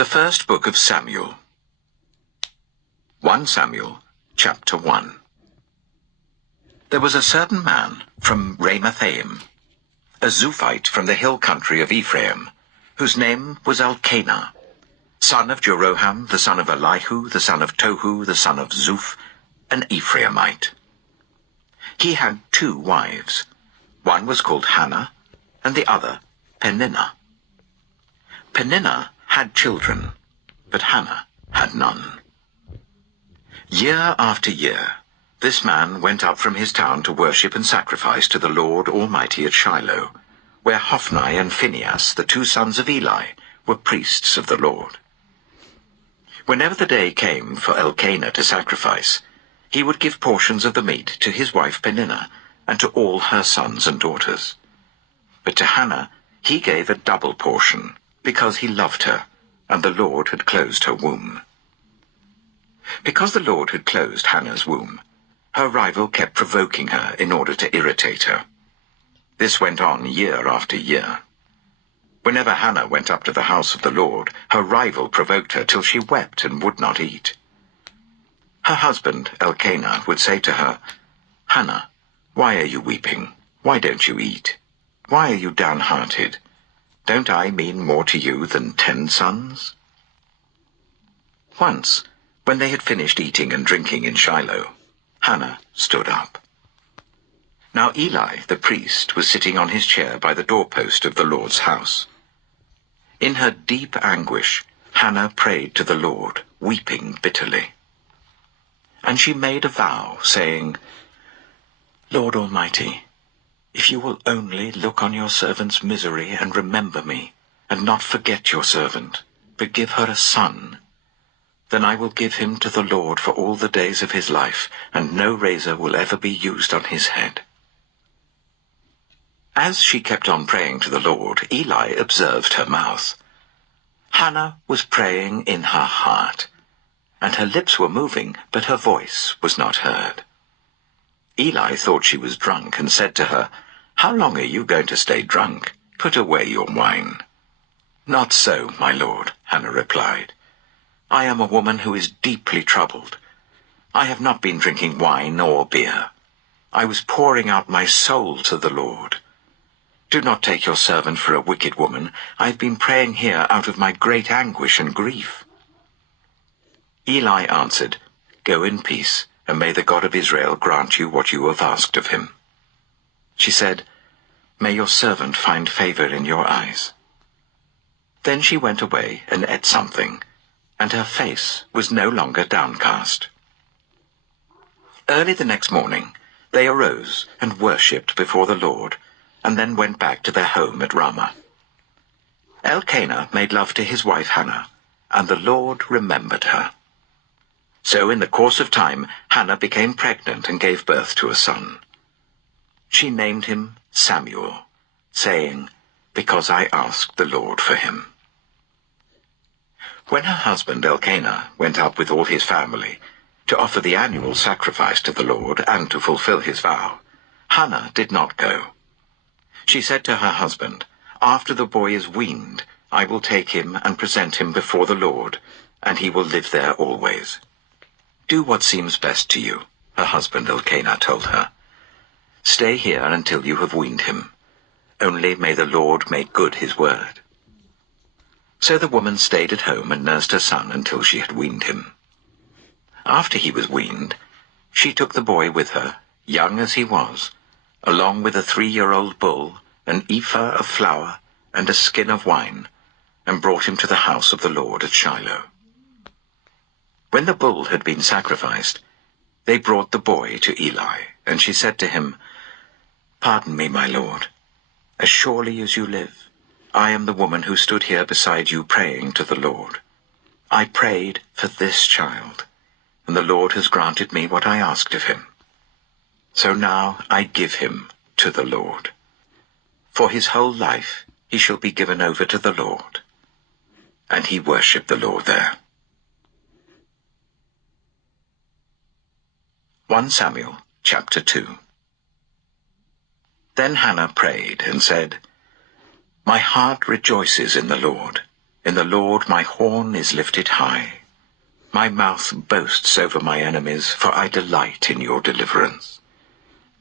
The first book of Samuel. 1 Samuel, chapter 1. There was a certain man from Ramathaim, a Zuphite from the hill country of Ephraim, whose name was Elkanah, son of Jeroham, the son of Elihu, the son of Tohu, the son of Zuph, an Ephraimite. He had 2 wives. One was called Hannah, and the other Peninnah. Peninnah had children, but Hannah had none. Year after year, this man went up from his town to worship and sacrifice to the Lord Almighty at Shiloh, where Hophni and Phinehas, the 2 sons of Eli, were priests of the Lord. Whenever the day came for Elkanah to sacrifice, he would give portions of the meat to his wife Peninnah and to all her sons and daughters. But to Hannah he gave a double portion, because he loved her, and the Lord had closed her womb. Because the Lord had closed Hannah's womb, her rival kept provoking her in order to irritate her. This went on year after year. Whenever Hannah went up to the house of the Lord, her rival provoked her till she wept and would not eat. Her husband, Elkanah, would say to her, "Hannah, why are you weeping? Why don't you eat? Why are you downhearted? Don't I mean more to you than 10 sons?" Once, when they had finished eating and drinking in Shiloh, Hannah stood up. Now Eli, the priest, was sitting on his chair by the doorpost of the Lord's house. In her deep anguish, Hannah prayed to the Lord, weeping bitterly. And she made a vow, saying, "Lord Almighty, if you will only look on your servant's misery and remember me, and not forget your servant, but give her a son, then I will give him to the Lord for all the days of his life, and no razor will ever be used on his head." As she kept on praying to the Lord, Eli observed her mouth. Hannah was praying in her heart, and her lips were moving, but her voice was not heard. Eli thought she was drunk and said to her, "How long are you going to stay drunk? Put away your wine." "Not so, my lord," Hannah replied. "I am a woman who is deeply troubled. I have not been drinking wine or beer. I was pouring out my soul to the Lord. Do not take your servant for a wicked woman. I have been praying here out of my great anguish and grief." Eli answered, "Go in peace, and may the God of Israel grant you what you have asked of him." She said, "May your servant find favor in your eyes." Then she went away and ate something, and her face was no longer downcast. Early the next morning, they arose and worshipped before the Lord, and then went back to their home at Ramah. Elkanah made love to his wife Hannah, and the Lord remembered her. So in the course of time, Hannah became pregnant and gave birth to a son. She named him Samuel, saying, "Because I asked the Lord for him." When her husband Elkanah went up with all his family to offer the annual sacrifice to the Lord and to fulfill his vow, Hannah did not go. She said to her husband, "After the boy is weaned, I will take him and present him before the Lord, and he will live there always." "Do what seems best to you," her husband Elkanah told her. "Stay here until you have weaned him. Only may the Lord make good his word." So the woman stayed at home and nursed her son until she had weaned him. After he was weaned, she took the boy with her, young as he was, along with a 3-year-old bull, an ephah of flour, and a skin of wine, and brought him to the house of the Lord at Shiloh. When the bull had been sacrificed, they brought the boy to Eli, and she said to him, "Pardon me, my lord. As surely as you live, I am the woman who stood here beside you praying to the Lord. I prayed for this child, and the Lord has granted me what I asked of him. So now I give him to the Lord. For his whole life he shall be given over to the Lord." And he worshipped the Lord there. 1 Samuel, chapter 2. Then Hannah prayed and said, "My heart rejoices in the Lord. In the Lord my horn is lifted high. My mouth boasts over my enemies, for I delight in your deliverance.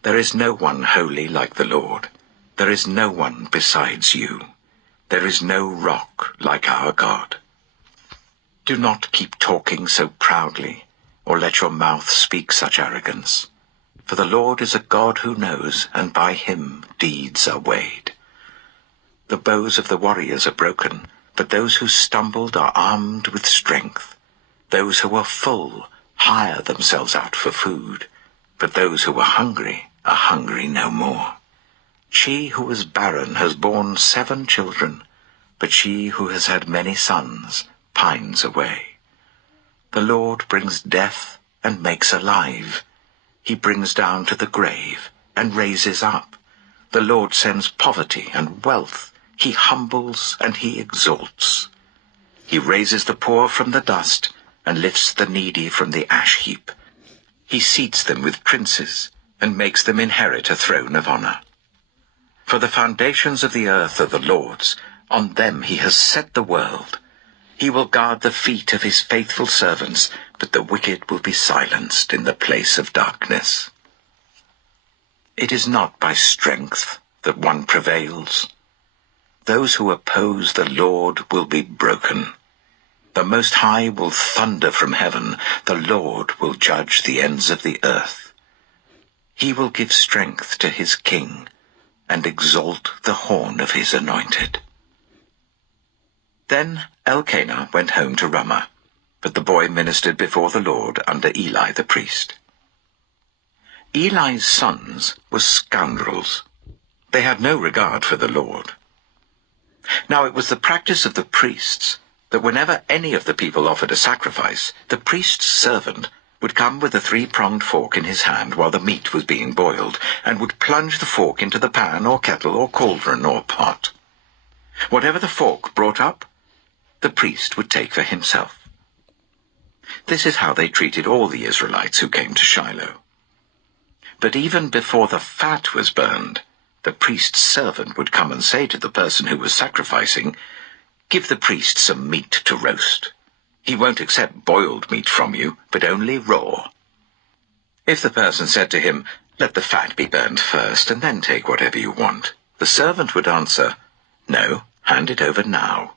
There is no one holy like the Lord. There is no one besides you. There is no rock like our God. Do not keep talking so proudly, or let your mouth speak such arrogance. For the Lord is a God who knows, and by him deeds are weighed. The bows of the warriors are broken, but those who stumbled are armed with strength. Those who are full hire themselves out for food, but those who are hungry no more. She who was barren has borne 7 children, but she who has had many sons pines away. The Lord brings death and makes alive. He brings down to the grave and raises up. The Lord sends poverty and wealth. He humbles and he exalts. He raises the poor from the dust and lifts the needy from the ash heap. He seats them with princes and makes them inherit a throne of honor. For the foundations of the earth are the Lord's. On them he has set the world. He will guard the feet of his faithful servants, but the wicked will be silenced in the place of darkness. It is not by strength that one prevails. Those who oppose the Lord will be broken. The Most High will thunder from heaven. The Lord will judge the ends of the earth. He will give strength to his king and exalt the horn of his anointed. Then Elkanah went home to Ramah, but the boy ministered before the Lord under Eli the priest. Eli's sons were scoundrels. They had no regard for the Lord. Now it was the practice of the priests that whenever any of the people offered a sacrifice, the priest's servant would come with a 3-pronged fork in his hand while the meat was being boiled, and would plunge the fork into the pan or kettle or cauldron or pot. Whatever the fork brought up, the priest would take for himself. This is how they treated all the Israelites who came to Shiloh. But even before the fat was burned, the priest's servant would come and say to the person who was sacrificing, "Give the priest some meat to roast. He won't accept boiled meat from you, but only raw." If the person said to him, "Let the fat be burned first, and then take whatever you want," the servant would answer, "No, hand it over now.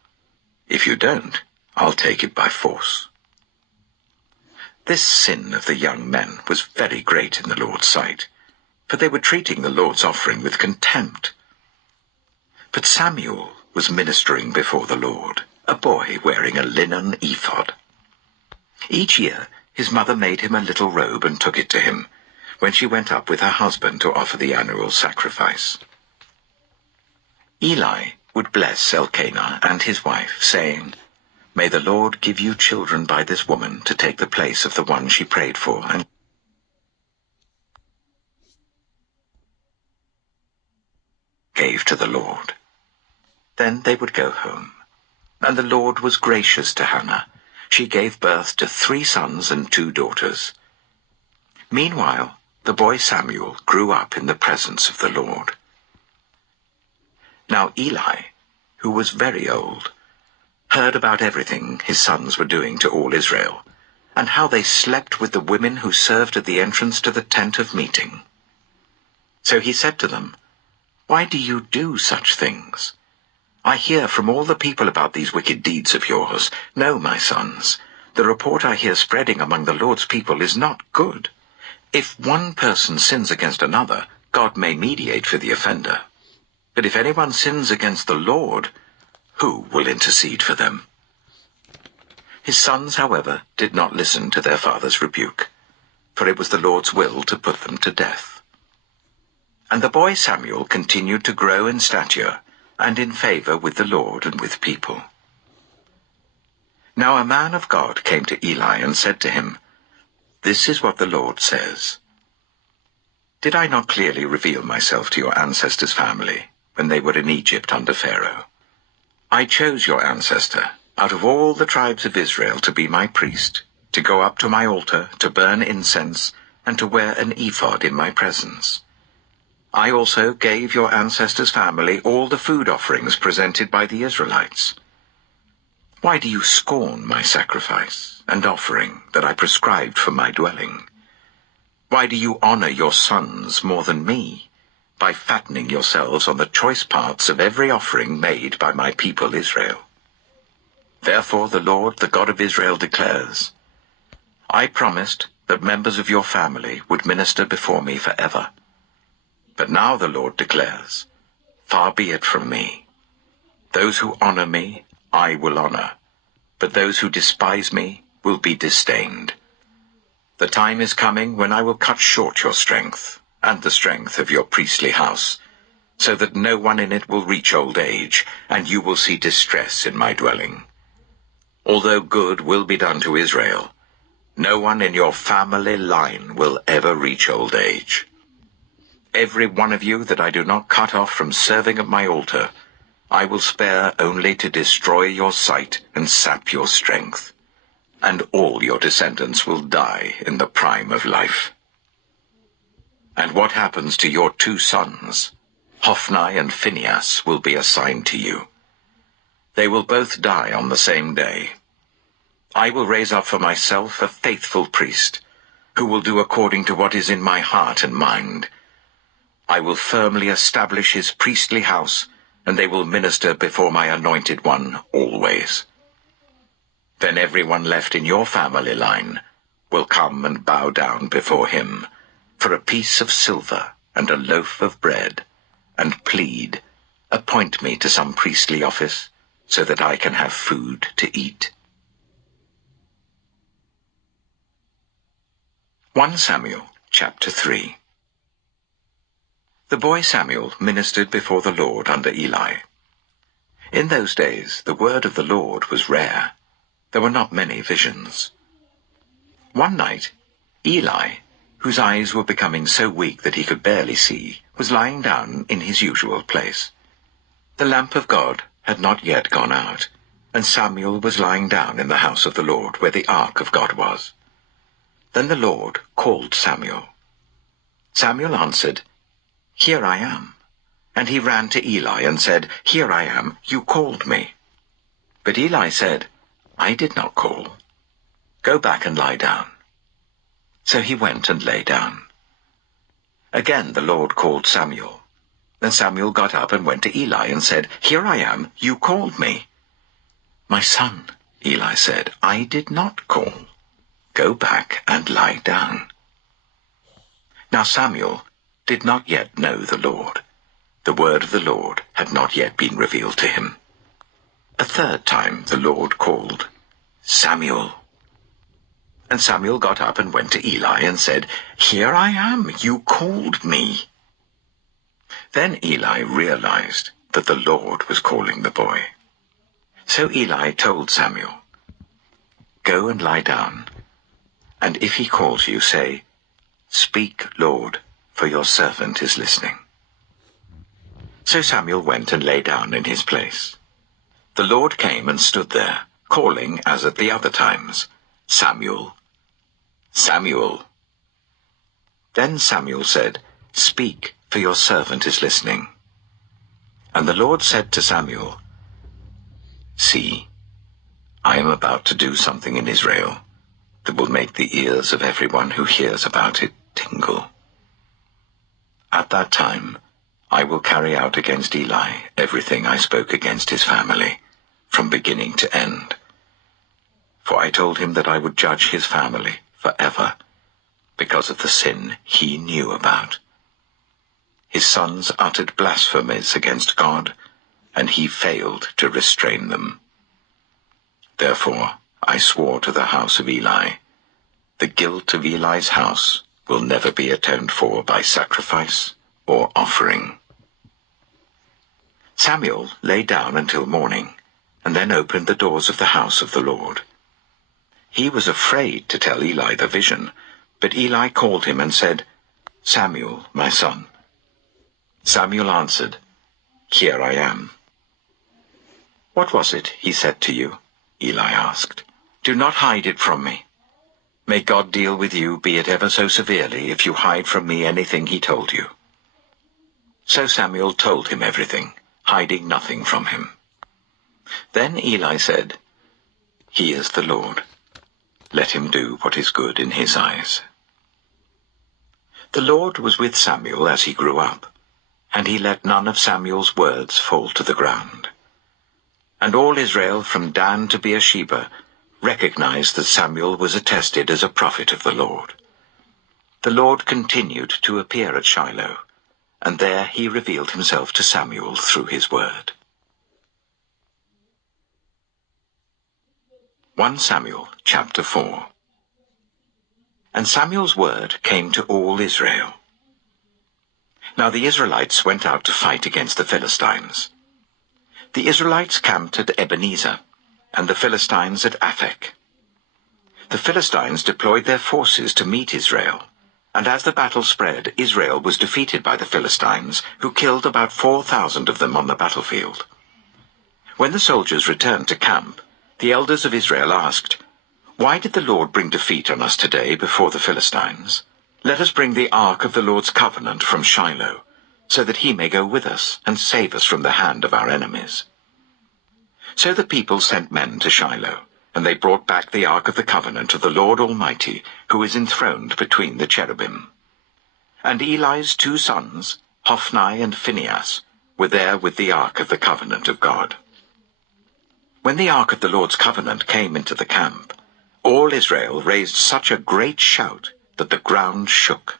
If you don't, I'll take it by force." This sin of the young men was very great in the Lord's sight, for they were treating the Lord's offering with contempt. But Samuel was ministering before the Lord, a boy wearing a linen ephod. Each year his mother made him a little robe and took it to him, when she went up with her husband to offer the annual sacrifice. Eli would bless Elkanah and his wife, saying, "May the Lord give you children by this woman to take the place of the one she prayed for and gave to the Lord." Then they would go home. And the Lord was gracious to Hannah. She gave birth to 3 sons and 2 daughters. Meanwhile, the boy Samuel grew up in the presence of the Lord. Now Eli, who was very old, heard about everything his sons were doing to all Israel, and how they slept with the women who served at the entrance to the tent of meeting. So he said to them, "Why do you do such things? I hear from all the people about these wicked deeds of yours. No, my sons, the report I hear spreading among the Lord's people is not good. If one person sins against another, God may mediate for the offender. But if anyone sins against the Lord, who will intercede for them?" His sons, however, did not listen to their father's rebuke, for it was the Lord's will to put them to death. And the boy Samuel continued to grow in stature and in favor with the Lord and with people. Now a man of God came to Eli and said to him, "This is what the Lord says. Did I not clearly reveal myself to your ancestors' family when they were in Egypt under Pharaoh? I chose your ancestor out of all the tribes of Israel to be my priest, to go up to my altar, to burn incense, and to wear an ephod in my presence. I also gave your ancestors' family all the food offerings presented by the Israelites. Why do you scorn my sacrifice and offering that I prescribed for my dwelling? Why do you honor your sons more than me, by fattening yourselves on the choice parts of every offering made by my people Israel? Therefore the Lord, the God of Israel, declares, I promised that members of your family would minister before me forever. But now the Lord declares, far be it from me. Those who honor me, I will honor, but those who despise me will be disdained. The time is coming when I will cut short your strength, and the strength of your priestly house, so that no one in it will reach old age, and you will see distress in my dwelling. Although good will be done to Israel, no one in your family line will ever reach old age. Every one of you that I do not cut off from serving at my altar, I will spare only to destroy your sight and sap your strength, and all your descendants will die in the prime of life. And what happens to your 2 sons, Hophni and Phinehas, will be assigned to you. They will both die on the same day. I will raise up for myself a faithful priest, who will do according to what is in my heart and mind. I will firmly establish his priestly house, and they will minister before my anointed one always. Then everyone left in your family line will come and bow down before him for a piece of silver and a loaf of bread, and plead, appoint me to some priestly office, so that I can have food to eat. 1 Samuel chapter 3. The boy Samuel ministered before the Lord under Eli. In those days the word of the Lord was rare. There were not many visions. One night, Eli, whose eyes were becoming so weak that he could barely see, was lying down in his usual place. The lamp of God had not yet gone out, and Samuel was lying down in the house of the Lord, where the ark of God was. Then the Lord called Samuel. Samuel answered, Here I am. And he ran to Eli and said, Here I am, you called me. But Eli said, I did not call. Go back and lie down. So he went and lay down. Again the Lord called Samuel. Then Samuel got up and went to Eli and said, Here I am, you called me. My son, Eli said, I did not call. Go back and lie down. Now Samuel did not yet know the Lord. The word of the Lord had not yet been revealed to him. A third time the Lord called, Samuel. And Samuel got up and went to Eli and said, Here I am, you called me. Then Eli realized that the Lord was calling the boy. So Eli told Samuel, Go and lie down, and if he calls you, say, Speak, Lord, for your servant is listening. So Samuel went and lay down in his place. The Lord came and stood there, calling as at the other times, Samuel, Samuel. Then Samuel said, Speak, for your servant is listening. And the Lord said to Samuel, See, I am about to do something in Israel that will make the ears of everyone who hears about it tingle. At that time, I will carry out against Eli everything I spoke against his family, from beginning to end. For I told him that I would judge his family forever, because of the sin he knew about. His sons uttered blasphemies against God, and he failed to restrain them. Therefore I swore to the house of Eli, the guilt of Eli's house will never be atoned for by sacrifice or offering. Samuel lay down until morning, and then opened the doors of the house of the Lord. He was afraid to tell Eli the vision, but Eli called him and said, Samuel, my son. Samuel answered, Here I am. What was it he said to you? Eli asked. Do not hide it from me. May God deal with you, be it ever so severely, if you hide from me anything he told you. So Samuel told him everything, hiding nothing from him. Then Eli said, He is the Lord. Let him do what is good in his eyes. The Lord was with Samuel as he grew up, and he let none of Samuel's words fall to the ground. And all Israel from Dan to Beersheba recognized that Samuel was attested as a prophet of the Lord. The Lord continued to appear at Shiloh, and there he revealed himself to Samuel through his word. 1 Samuel chapter 4. And Samuel's word came to all Israel. Now the Israelites went out to fight against the Philistines. The Israelites camped at Ebenezer, and the Philistines at Aphek. The Philistines deployed their forces to meet Israel, and as the battle spread, Israel was defeated by the Philistines, who killed about 4,000 of them on the battlefield. When the soldiers returned to camp, the elders of Israel asked, "Why did the Lord bring defeat on us today before the Philistines? Let us bring the ark of the Lord's covenant from Shiloh, so that he may go with us and save us from the hand of our enemies." So the people sent men to Shiloh, and they brought back the ark of the covenant of the Lord Almighty, who is enthroned between the cherubim. And Eli's 2 sons, Hophni and Phinehas, were there with the ark of the covenant of God. When the ark of the Lord's covenant came into the camp, all Israel raised such a great shout that the ground shook.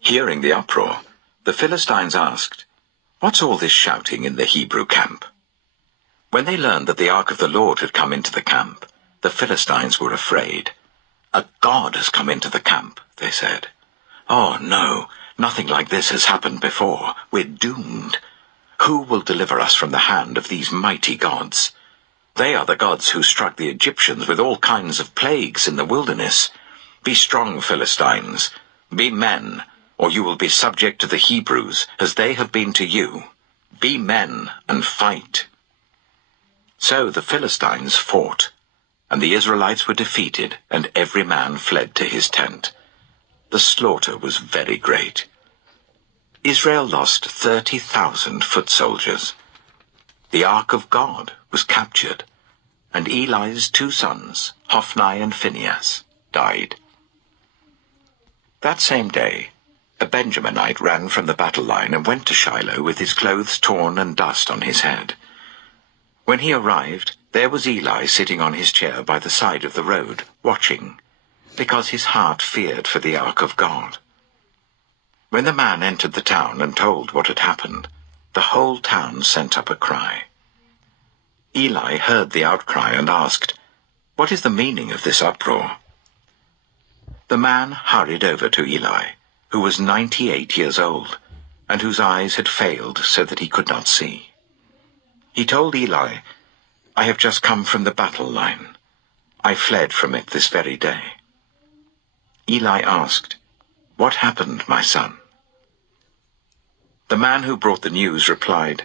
Hearing the uproar, the Philistines asked, "What's all this shouting in the Hebrew camp?" When they learned that the ark of the Lord had come into the camp, the Philistines were afraid. "A god has come into the camp," they said. "Oh, no, nothing like this has happened before. We're doomed. Who will deliver us from the hand of these mighty gods? They are the gods who struck the Egyptians with all kinds of plagues in the wilderness. Be strong, Philistines. Be men, or you will be subject to the Hebrews, as they have been to you. Be men and fight." So the Philistines fought, and the Israelites were defeated, and every man fled to his tent. The slaughter was very great. Israel lost 30,000 foot soldiers. The ark of God was captured, and Eli's 2 sons, Hophni and Phinehas, died. That same day, a Benjaminite ran from the battle line and went to Shiloh with his clothes torn and dust on his head. When he arrived, there was Eli sitting on his chair by the side of the road, watching, because his heart feared for the ark of God. When the man entered the town and told what had happened, the whole town sent up a cry. Eli heard the outcry and asked, "What is the meaning of this uproar?" The man hurried over to Eli, who was 98 years old, and whose eyes had failed so that he could not see. He told Eli, "I have just come from the battle line. I fled from it this very day." Eli asked, "What happened, my son?" The man who brought the news replied,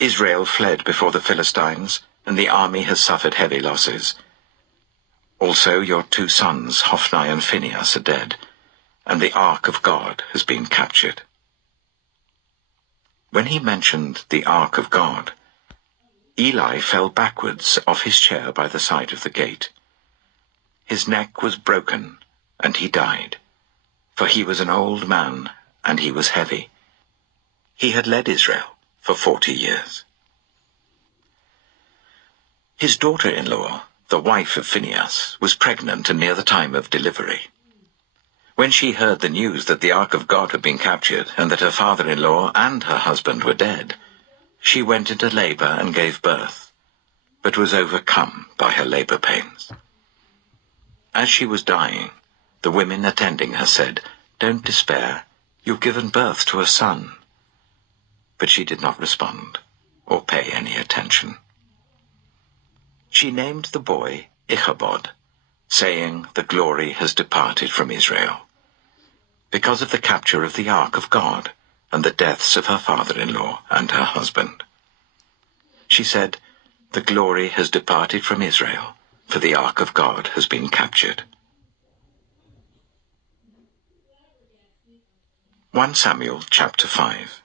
"Israel fled before the Philistines, and the army has suffered heavy losses. Also your 2 sons, Hophni and Phinehas, are dead, and the ark of God has been captured." When he mentioned the ark of God, Eli fell backwards off his chair by the side of the gate. His neck was broken, and he died, for he was an old man, and he was heavy. He had led Israel for 40 years. His daughter-in-law, the wife of Phinehas, was pregnant and near the time of delivery. When she heard the news that the ark of God had been captured, and that her father-in-law and her husband were dead, she went into labor and gave birth, but was overcome by her labor pains. As she was dying, the women attending her said, "Don't despair, you've given birth to a son." But she did not respond or pay any attention. She named the boy Ichabod, saying, "The glory has departed from Israel," because of the capture of the ark of God and the deaths of her father-in-law and her husband. She said, "The glory has departed from Israel, for the ark of God has been captured." 1 Samuel chapter 5.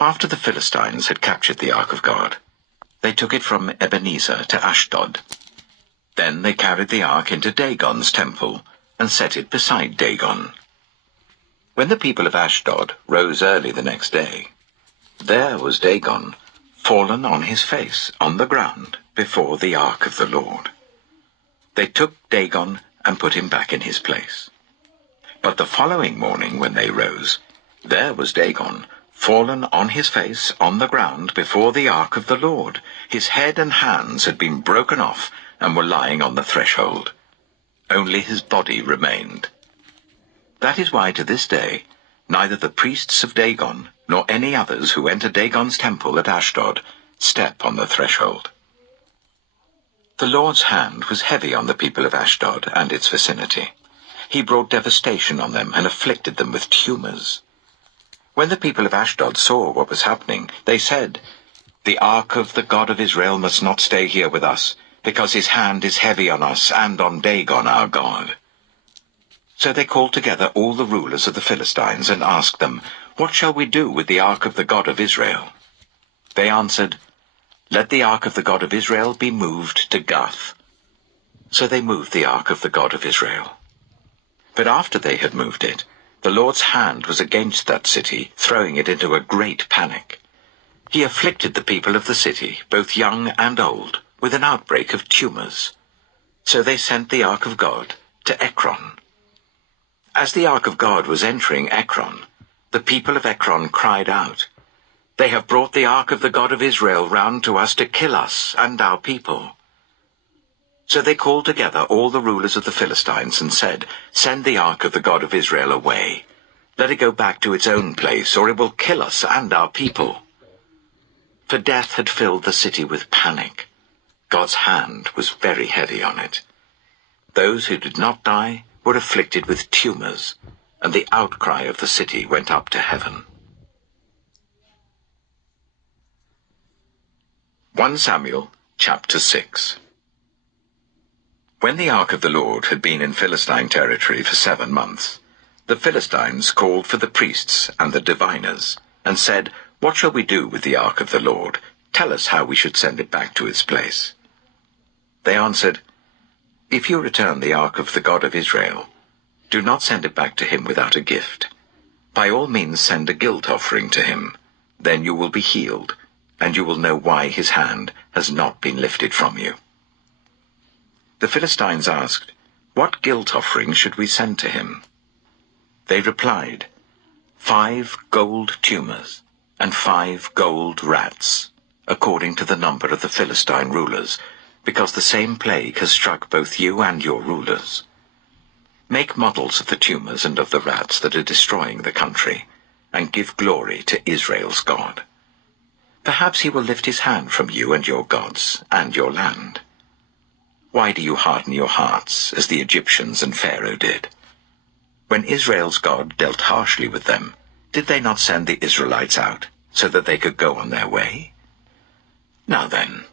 After the Philistines had captured the ark of God, They took it from Ebenezer to Ashdod. Then they carried the ark into Dagon's temple and set it beside Dagon. When the people of Ashdod rose early the next day, there was Dagon, fallen on his face on the ground before the ark of the Lord. They took Dagon and put him back in his place. But the following morning when they rose, there was Dagon, fallen on his face on the ground before the ark of the Lord. His head and hands had been broken off and were lying on the threshold. Only his body remained. That is why to this day neither the priests of Dagon nor any others who enter Dagon's temple at Ashdod step on the threshold. The Lord's hand was heavy on the people of Ashdod and its vicinity. He brought devastation on them and afflicted them with tumors. When the people of Ashdod saw what was happening, they said, "The ark of the God of Israel must not stay here with us, because his hand is heavy on us and on Dagon our God." So they called together all the rulers of the Philistines and asked them, "What shall we do with the ark of the God of Israel?" They answered, "Let the ark of the God of Israel be moved to Gath." So they moved the ark of the God of Israel. But after they had moved it, the Lord's hand was against that city, throwing it into a great panic. He afflicted the people of the city, both young and old, with an outbreak of tumors. So they sent the ark of God to Ekron. As the ark of God was entering Ekron, the people of Ekron cried out, "They have brought the ark of the God of Israel round to us to kill us and our people." So they called together all the rulers of the Philistines and said, "Send the ark of the God of Israel away. Let it go back to its own place, or it will kill us and our people." For death had filled the city with panic. God's hand was very heavy on it. Those who did not die were afflicted with tumors, and the outcry of the city went up to heaven. 1 Samuel chapter 6. When the ark of the Lord had been in Philistine territory for 7 months, the Philistines called for the priests and the diviners, and said, "What shall we do with the ark of the Lord? Tell us how we should send it back to its place." They answered, "If you return the ark of the God of Israel, do not send it back to him without a gift. By all means send a guilt offering to him. Then you will be healed, and you will know why his hand has not been lifted from you." The Philistines asked, "What guilt offering should we send to him?" They replied, 5 gold tumors and 5 gold rats, according to the number of the Philistine rulers, because the same plague has struck both you and your rulers. Make models of the tumors and of the rats that are destroying the country, and give glory to Israel's God. Perhaps he will lift his hand from you and your gods and your land. Why do you harden your hearts, as the Egyptians and Pharaoh did? When Israel's God dealt harshly with them, did they not send the Israelites out, so that they could go on their way? Now then,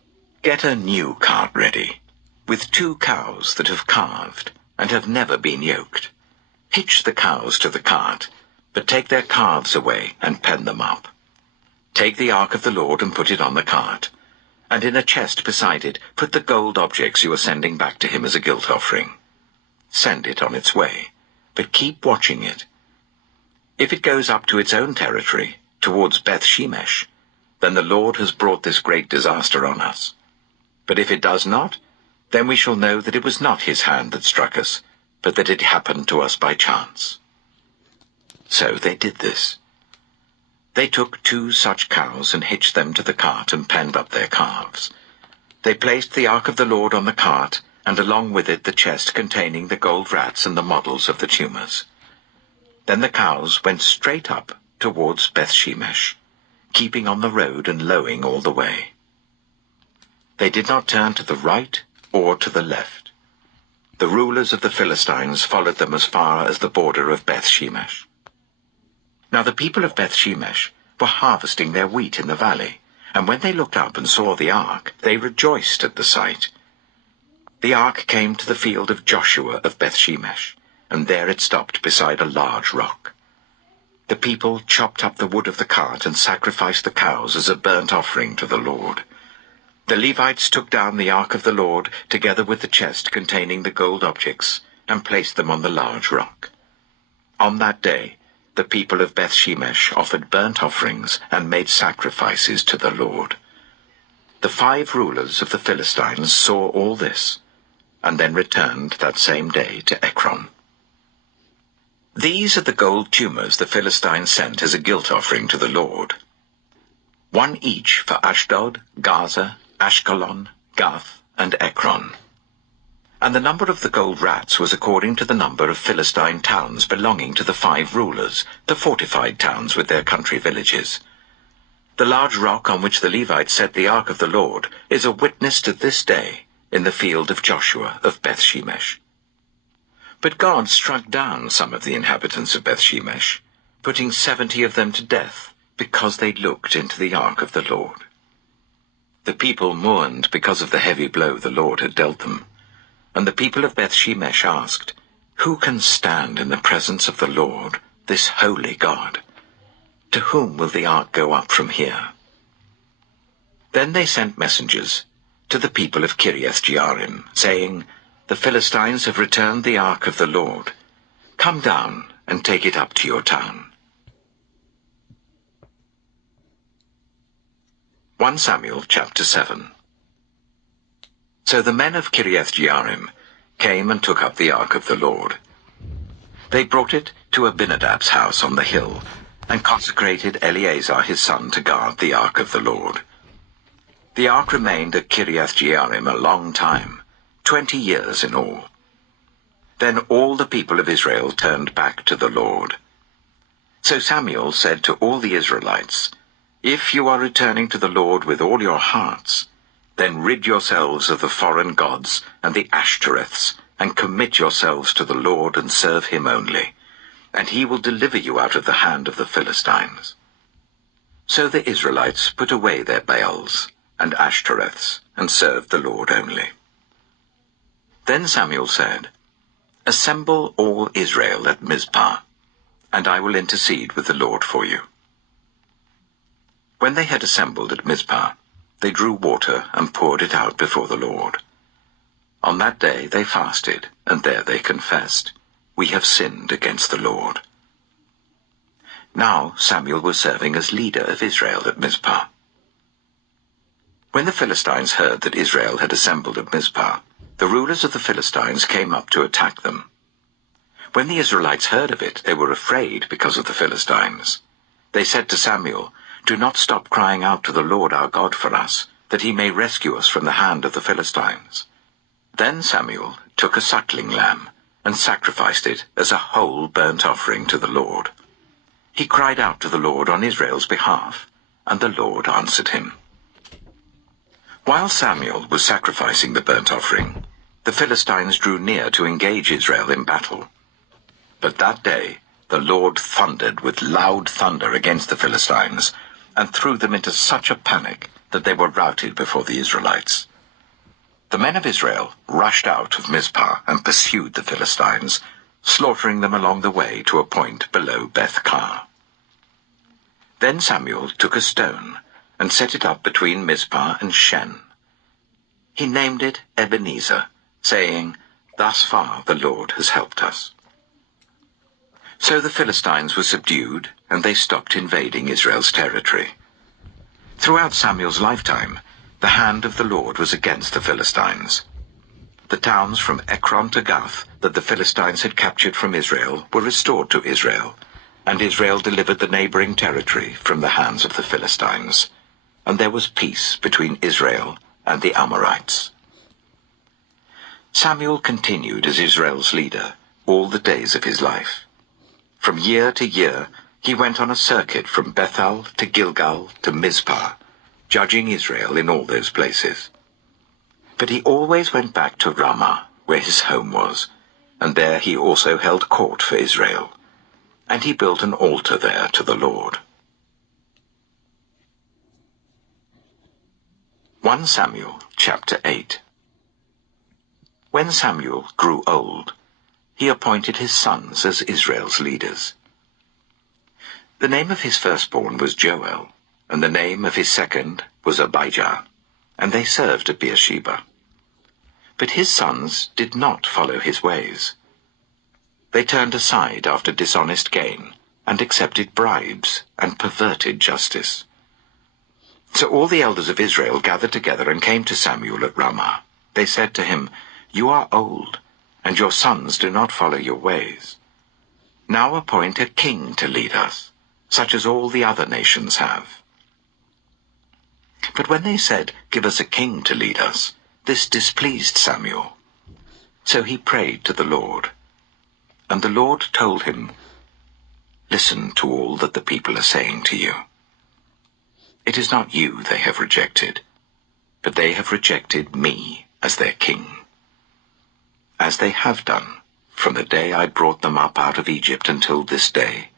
get a new cart ready, with 2 cows that have calved and have never been yoked. Hitch the cows to the cart, but take their calves away and pen them up. Take the ark of the Lord and put it on the cart, and in a chest beside it put the gold objects you are sending back to him as a guilt offering. Send it on its way, but keep watching it. If it goes up to its own territory, towards Beth-Shemesh, then the Lord has brought this great disaster on us. But if it does not, then we shall know that it was not his hand that struck us, but that it happened to us by chance." So they did this. They took 2 such cows and hitched them to the cart and penned up their calves. They placed the ark of the Lord on the cart, and along with it the chest containing the gold rats and the models of the tumors. Then the cows went straight up towards Beth-Shemesh, keeping on the road and lowing all the way. They did not turn to the right or to the left. The rulers of the Philistines followed them as far as the border of Beth-Shemesh. Now the people of Beth-Shemesh were harvesting their wheat in the valley, and when they looked up and saw the ark, they rejoiced at the sight. The ark came to the field of Joshua of Beth-Shemesh, and there it stopped beside a large rock. The people chopped up the wood of the cart and sacrificed the cows as a burnt offering to the Lord. The Levites took down the ark of the Lord, together with the chest containing the gold objects, and placed them on the large rock. On that day, the people of Beth-shemesh offered burnt offerings and made sacrifices to the Lord. The 5 rulers of the Philistines saw all this, and then returned that same day to Ekron. These are the gold tumors the Philistines sent as a guilt offering to the Lord. 1 each for Ashdod, Gaza, Ashkelon, Gath, and Ekron. And the number of the gold rats was according to the number of Philistine towns belonging to the 5 rulers, the fortified towns with their country villages. The large rock on which the Levites set the ark of the Lord is a witness to this day in the field of Joshua of Beth-shemesh. But God struck down some of the inhabitants of Beth-shemesh, putting 70 of them to death, because they looked into the ark of the Lord. The people mourned because of the heavy blow the Lord had dealt them. And the people of Beth-shemesh asked, "Who can stand in the presence of the Lord, this holy God? To whom will the ark go up from here?" Then they sent messengers to the people of Kiriath-jearim, saying, "The Philistines have returned the ark of the Lord. Come down and take it up to your town." 1 Samuel chapter 7. So the men of Kiriath-jearim came and took up the ark of the Lord. They brought it to Abinadab's house on the hill, and consecrated Eleazar his son to guard the ark of the Lord. The ark remained at Kiriath-jearim a long time, 20 years in all. Then all the people of Israel turned back to the Lord. So Samuel said to all the Israelites, "If you are returning to the Lord with all your hearts, then rid yourselves of the foreign gods and the Ashtoreths, and commit yourselves to the Lord and serve him only, and he will deliver you out of the hand of the Philistines." So the Israelites put away their Baals and Ashtoreths, and served the Lord only. Then Samuel said, "Assemble all Israel at Mizpah, and I will intercede with the Lord for you." When they had assembled at Mizpah, they drew water and poured it out before the Lord. On that day they fasted, and there they confessed, "We have sinned against the Lord." Now Samuel was serving as leader of Israel at Mizpah. When the Philistines heard that Israel had assembled at Mizpah, the rulers of the Philistines came up to attack them. When the Israelites heard of it, they were afraid because of the Philistines. They said to Samuel, "Do not stop crying out to the Lord our God for us, that he may rescue us from the hand of the Philistines." Then Samuel took a suckling lamb and sacrificed it as a whole burnt offering to the Lord. He cried out to the Lord on Israel's behalf, and the Lord answered him. While Samuel was sacrificing the burnt offering, the Philistines drew near to engage Israel in battle. But that day the Lord thundered with loud thunder against the Philistines, and threw them into such a panic that they were routed before the Israelites. The men of Israel rushed out of Mizpah and pursued the Philistines, slaughtering them along the way to a point below Beth-kar. Then Samuel took a stone and set it up between Mizpah and Shen. He named it Ebenezer, saying, "Thus far the Lord has helped us." So the Philistines were subdued, and they stopped invading Israel's territory. Throughout Samuel's lifetime, the hand of the Lord was against the Philistines. The towns from Ekron to Gath that the Philistines had captured from Israel were restored to Israel, and Israel delivered the neighboring territory from the hands of the Philistines, and there was peace between Israel and the Amorites. Samuel continued as Israel's leader all the days of his life. From year to year, he went on a circuit from Bethel to Gilgal to Mizpah, judging Israel in all those places. But he always went back to Ramah, where his home was, and there he also held court for Israel. And he built an altar there to the Lord. 1 Samuel chapter 8. When Samuel grew old, he appointed his sons as Israel's leaders. The name of his firstborn was Joel, and the name of his second was Abijah, and they served at Beersheba. But his sons did not follow his ways. They turned aside after dishonest gain, and accepted bribes, and perverted justice. So all the elders of Israel gathered together and came to Samuel at Ramah. They said to him, "You are old, and your sons do not follow your ways. Now appoint a king to lead us, such as all the other nations have." But when they said, "Give us a king to lead us," this displeased Samuel. So he prayed to the Lord. And the Lord told him, "Listen to all that the people are saying to you. It is not you they have rejected, but they have rejected me as their king, as they have done from the day I brought them up out of Egypt until this day,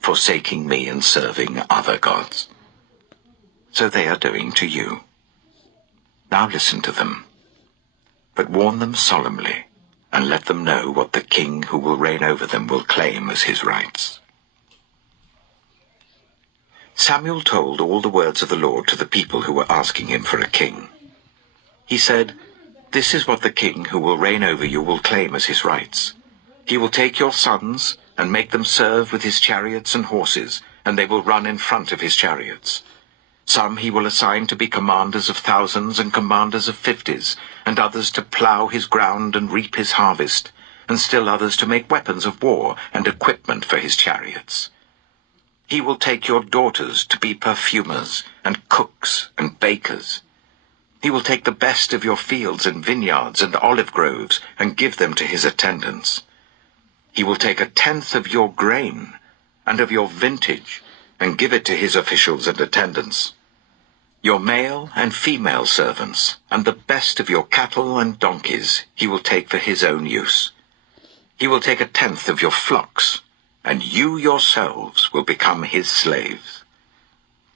forsaking me and serving other gods. So they are doing to you. Now listen to them, but warn them solemnly, and let them know what the king who will reign over them will claim as his rights." Samuel told all the words of the Lord to the people who were asking him for a king. He said, "This is what the king who will reign over you will claim as his rights. He will take your sons and make them serve with his chariots and horses, and they will run in front of his chariots. Some he will assign to be commanders of thousands and commanders of 50s, and others to plough his ground and reap his harvest, and still others to make weapons of war and equipment for his chariots. He will take your daughters to be perfumers and cooks and bakers. He will take the best of your fields and vineyards and olive groves and give them to his attendants. He will take 1/10 of your grain and of your vintage and give it to his officials and attendants. Your male and female servants, and the best of your cattle and donkeys, he will take for his own use. He will take 1/10 of your flocks, and you yourselves will become his slaves.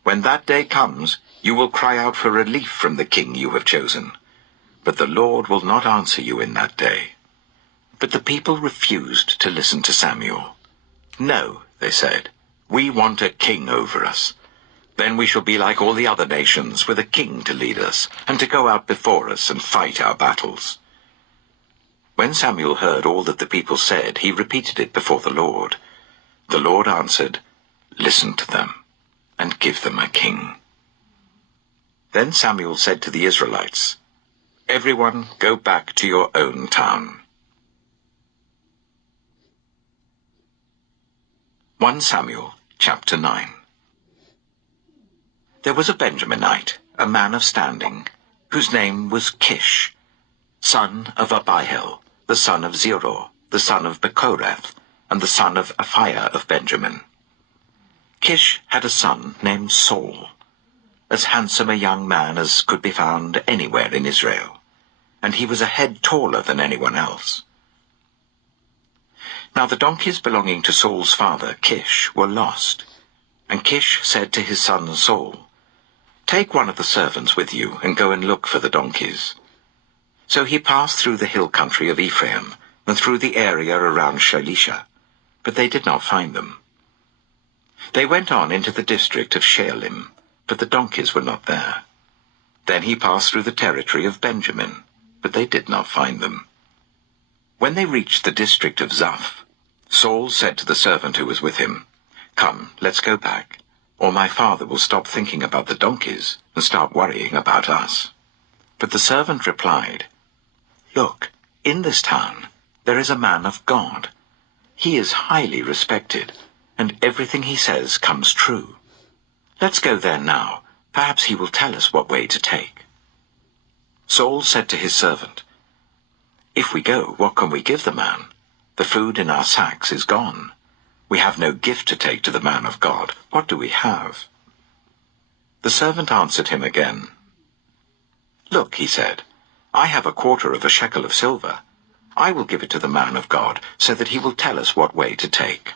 When that day comes, you will cry out for relief from the king you have chosen. But the Lord will not answer you in that day." But the people refused to listen to Samuel. "No," they said, "we want a king over us. Then we shall be like all the other nations, with a king to lead us, and to go out before us and fight our battles." When Samuel heard all that the people said, he repeated it before the Lord. The Lord answered, "Listen to them, and give them a king." Then Samuel said to the Israelites, "Everyone go back to your own town." 1 Samuel chapter 9. There was a Benjaminite, a man of standing, whose name was Kish, son of Abihail, the son of Zeror, the son of Bechorath, and the son of Aphiah of Benjamin. Kish had a son named Saul, as handsome a young man as could be found anywhere in Israel, and he was a head taller than anyone else. Now the donkeys belonging to Saul's father, Kish, were lost, and Kish said to his son Saul, "Take one of the servants with you and go and look for the donkeys." So he passed through the hill country of Ephraim and through the area around Shalisha, but they did not find them. They went on into the district of Shaalim, but the donkeys were not there. Then he passed through the territory of Benjamin, but they did not find them. When they reached the district of Zuph, Saul said to the servant who was with him, "Come, let's go back, or my father will stop thinking about the donkeys and start worrying about us." But the servant replied, "Look, in this town there is a man of God. He is highly respected, and everything he says comes true. Let's go there now. Perhaps he will tell us what way to take." Saul said to his servant, "If we go, what can we give the man? The food in our sacks is gone. We have no gift to take to the man of God. What do we have?" The servant answered him again. "Look," he said, "I have 1/4 of a shekel of silver. I will give it to the man of God, so that he will tell us what way to take."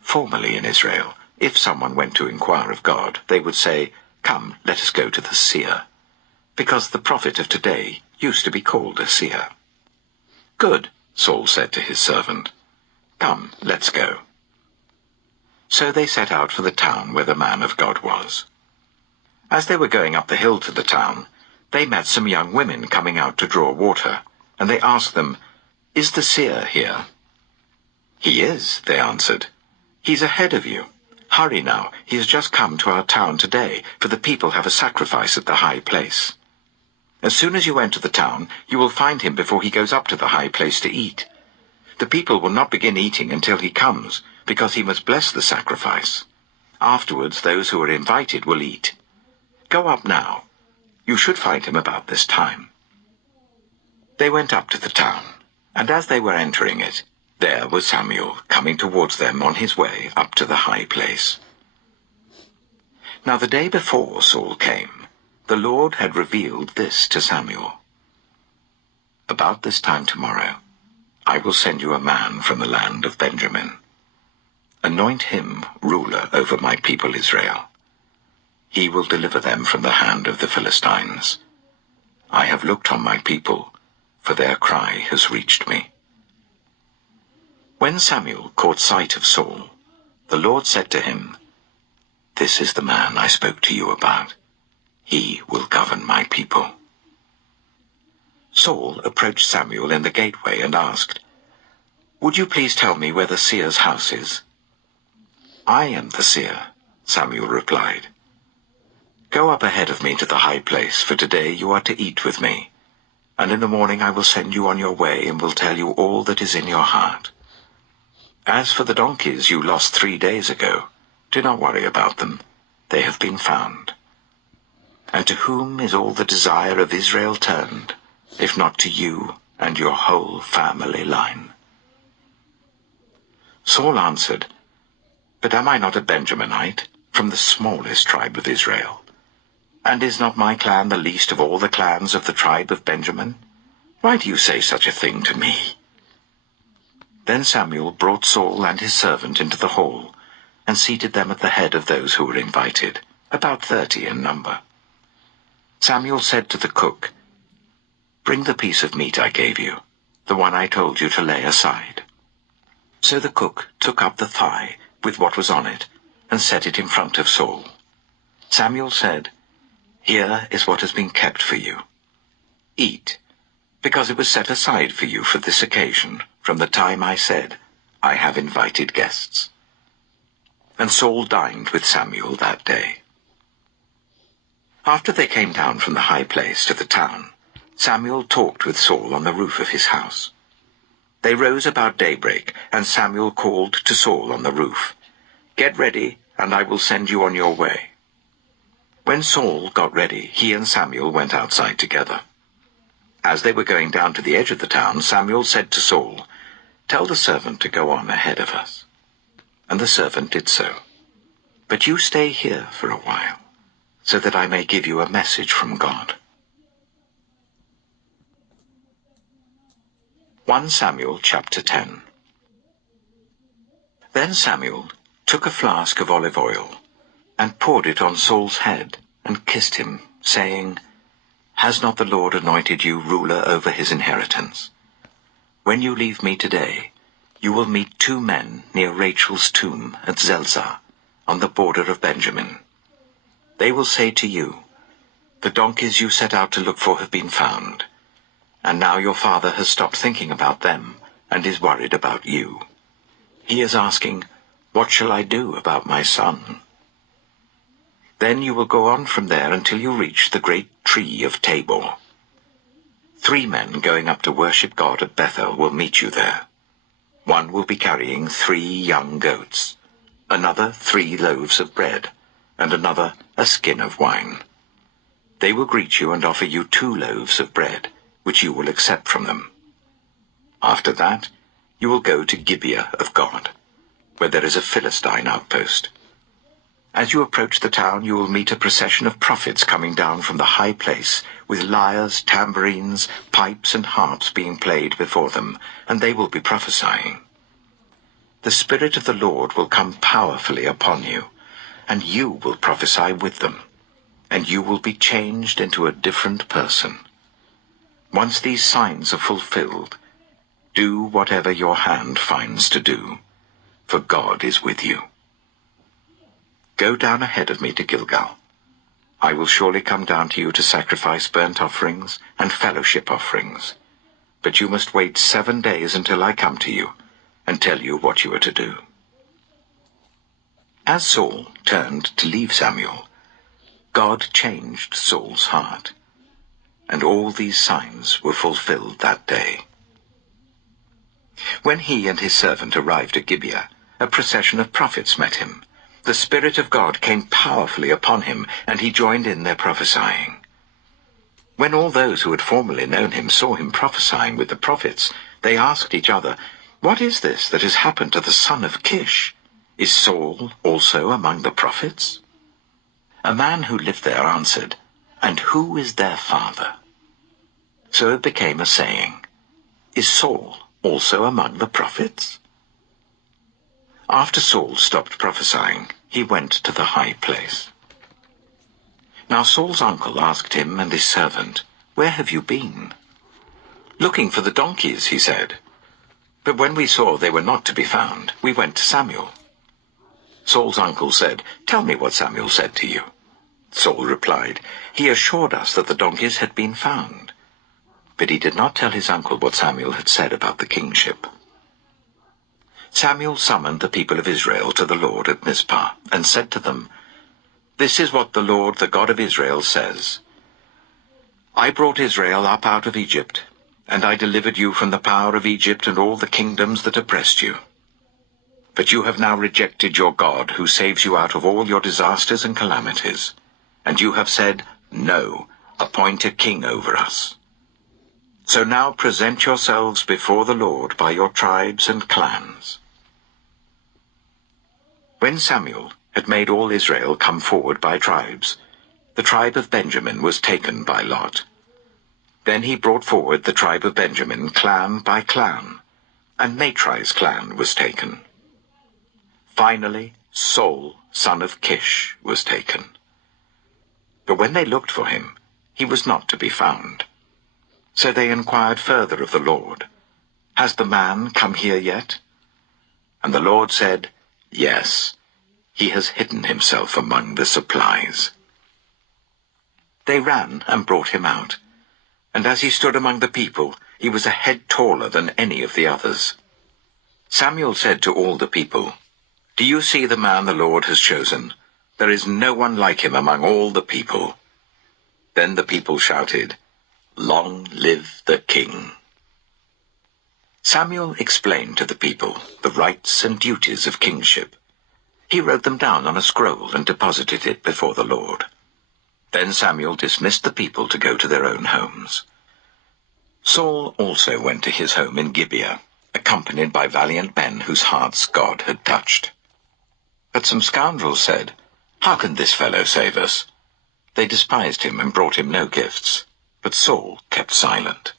Formerly in Israel, if someone went to inquire of God, they would say, "Come, let us go to the seer," because the prophet of today used to be called a seer. "Good," Saul said to his servant. "Come, let's go." So they set out for the town where the man of God was. As they were going up the hill to the town, they met some young women coming out to draw water, and they asked them, "Is the seer here?" "He is," they answered. "He's ahead of you. Hurry now, he has just come to our town today, for the people have a sacrifice at the high place. As soon as you enter the town, you will find him before he goes up to the high place to eat. The people will not begin eating until he comes, because he must bless the sacrifice. Afterwards, those who are invited will eat. Go up now. You should find him about this time." They went up to the town, and as they were entering it, there was Samuel coming towards them on his way up to the high place. Now the day before Saul came, the Lord had revealed this to Samuel. "About this time tomorrow, I will send you a man from the land of Benjamin. Anoint him ruler over my people Israel. He will deliver them from the hand of the Philistines. I have looked on my people, for their cry has reached me." When Samuel caught sight of Saul, the Lord said to him, "This is the man I spoke to you about. He will govern my people." Saul approached Samuel in the gateway and asked, "Would you please tell me where the seer's house is?" "I am the seer," Samuel replied. "Go up ahead of me to the high place, for today you are to eat with me, and in the morning I will send you on your way and will tell you all that is in your heart. As for the donkeys you lost 3 days ago, do not worry about them. They have been found. And to whom is all the desire of Israel turned, if not to you and your whole family line?" Saul answered, "But am I not a Benjaminite, from the smallest tribe of Israel? And is not my clan the least of all the clans of the tribe of Benjamin? Why do you say such a thing to me?" Then Samuel brought Saul and his servant into the hall, and seated them at the head of those who were invited, about 30 in number. Samuel said to the cook, "Bring the piece of meat I gave you, the one I told you to lay aside." So the cook took up the thigh with what was on it, and set it in front of Saul. Samuel said, "Here is what has been kept for you. Eat, because it was set aside for you for this occasion, from the time I said, 'I have invited guests.'" And Saul dined with Samuel that day. After they came down from the high place to the town, Samuel talked with Saul on the roof of his house. They rose about daybreak, and Samuel called to Saul on the roof, "Get ready, and I will send you on your way." When Saul got ready, he and Samuel went outside together. As they were going down to the edge of the town, Samuel said to Saul, "Tell the servant to go on ahead of us." And the servant did so. "But you stay here for a while, so that I may give you a message from God." 1 Samuel chapter 10. Then Samuel took a flask of olive oil, and poured it on Saul's head, and kissed him, saying, "Has not the Lord anointed you ruler over his inheritance? When you leave me today, you will meet 2 men near Rachel's tomb at Zelzah, on the border of Benjamin. They will say to you, 'The donkeys you set out to look for have been found.' And now your father has stopped thinking about them, and is worried about you. He is asking, 'What shall I do about my son?' Then you will go on from there until you reach the great tree of Tabor. 3 men going up to worship God at Bethel will meet you there. One will be carrying 3 young goats, another 3 loaves of bread, and another a skin of wine. They will greet you and offer you 2 loaves of bread, which you will accept from them. After that, you will go to Gibeah of God, where there is a Philistine outpost. As you approach the town, you will meet a procession of prophets coming down from the high place, with lyres, tambourines, pipes, and harps being played before them, and they will be prophesying. The Spirit of the Lord will come powerfully upon you, and you will prophesy with them, and you will be changed into a different person. Once these signs are fulfilled, do whatever your hand finds to do, for God is with you. Go down ahead of me to Gilgal. I will surely come down to you to sacrifice burnt offerings and fellowship offerings. But you must wait 7 days until I come to you and tell you what you are to do." As Saul turned to leave Samuel, God changed Saul's heart, and all these signs were fulfilled that day. When he and his servant arrived at Gibeah, a procession of prophets met him. The Spirit of God came powerfully upon him, and he joined in their prophesying. When all those who had formerly known him saw him prophesying with the prophets, they asked each other, "What is this that has happened to the son of Kish? Is Saul also among the prophets?" A man who lived there answered, "And who is their father?" So it became a saying, "Is Saul also among the prophets?" After Saul stopped prophesying, he went to the high place. Now Saul's uncle asked him and his servant, "Where have you been?" "Looking for the donkeys," he said. "But when we saw they were not to be found, we went to Samuel." Saul's uncle said, "Tell me what Samuel said to you." Saul replied, "He assured us that the donkeys had been found." But he did not tell his uncle what Samuel had said about the kingship. Samuel summoned the people of Israel to the Lord at Mizpah, and said to them, "This is what the Lord, the God of Israel, says. I brought Israel up out of Egypt, and I delivered you from the power of Egypt and all the kingdoms that oppressed you. But you have now rejected your God, who saves you out of all your disasters and calamities. And you have said, 'No, appoint a king over us.' So now present yourselves before the Lord by your tribes and clans." When Samuel had made all Israel come forward by tribes, the tribe of Benjamin was taken by lot. Then he brought forward the tribe of Benjamin clan by clan, and Matri's clan was taken. Finally, Saul, son of Kish, was taken. But when they looked for him, he was not to be found. So they inquired further of the Lord, "Has the man come here yet?" And the Lord said, "Yes, he has hidden himself among the supplies." They ran and brought him out, and as he stood among the people, he was a head taller than any of the others. Samuel said to all the people, "Do you see the man the Lord has chosen? There is no one like him among all the people." Then the people shouted, "Long live the king!" Samuel explained to the people the rights and duties of kingship. He wrote them down on a scroll and deposited it before the Lord. Then Samuel dismissed the people to go to their own homes. Saul also went to his home in Gibeah, accompanied by valiant men whose hearts God had touched. But some scoundrels said, "How can this fellow save us?" They despised him and brought him no gifts, but Saul kept silent.